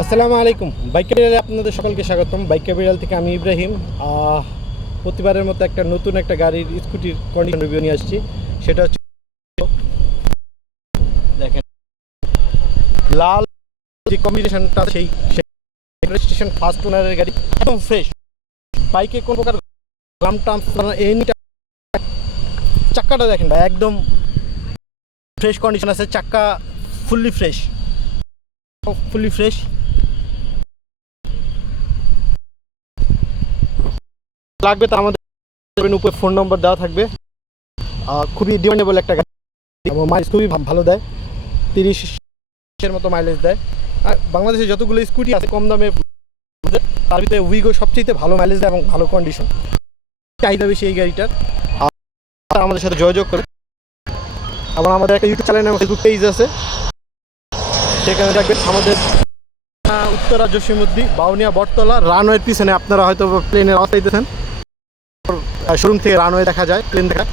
আসসালামু আলাইকুম। বাইক ক্যাপিটালে আপনাদের সকলকে স্বাগতম। বাইক ক্যাপিটাল থেকে আমি ইব্রাহিম। প্রতিবারের মতো একটা নতুন একটা গাড়ির স্কুটির কন্ডিশন রিভিউ নিয়ে আসছি। সেটা হচ্ছে দেখেন, লাল যে কম্বিনেশনটা সেই রেজিস্ট্রেশন ফার্স্ট ওনারের গাড়ি, একদম ফ্রেশ। বাইকে কোনো প্রকার গ্রাম টাম এনিটা। চাক্কাটা দেখেন ভাই, একদম ফ্রেশ কন্ডিশন আছে। চাক্কা ফুললি ফ্রেশ। লাগবে তো আমাদের উপরে ফোন নম্বর দেওয়া থাকবে। খুবই ডিমান্ডেবল একটা গাড়ি এবং মাইলেজ খুবই ভালো দেয়, 30-এর মতো মাইলেজ দেয়। আর বাংলাদেশে যতগুলো স্কুটি আছে কম দামে, তার ভিতরে উইগো সবচেয়ে ভালো মাইলেজ দেয় এবং ভালো কন্ডিশন। চাহিদা বেশি এই গাড়িটার। আমাদের সাথে যোগাযোগ করে, এবং আমাদের একটা ইউটিউব চ্যানেল এবং ফেসবুক পেজ আছে, সেখানে দেখবেন আমাদের উত্তরা জসিমুদ্দি বাউনিয়া বটতলা রানওয়ের পিছনে। আপনারা হয়তো প্লেনের আওয়াজ পাইতেছেন, শোরুম থেকে রানওয়ে দেখা যায়, প্লেন দেখা।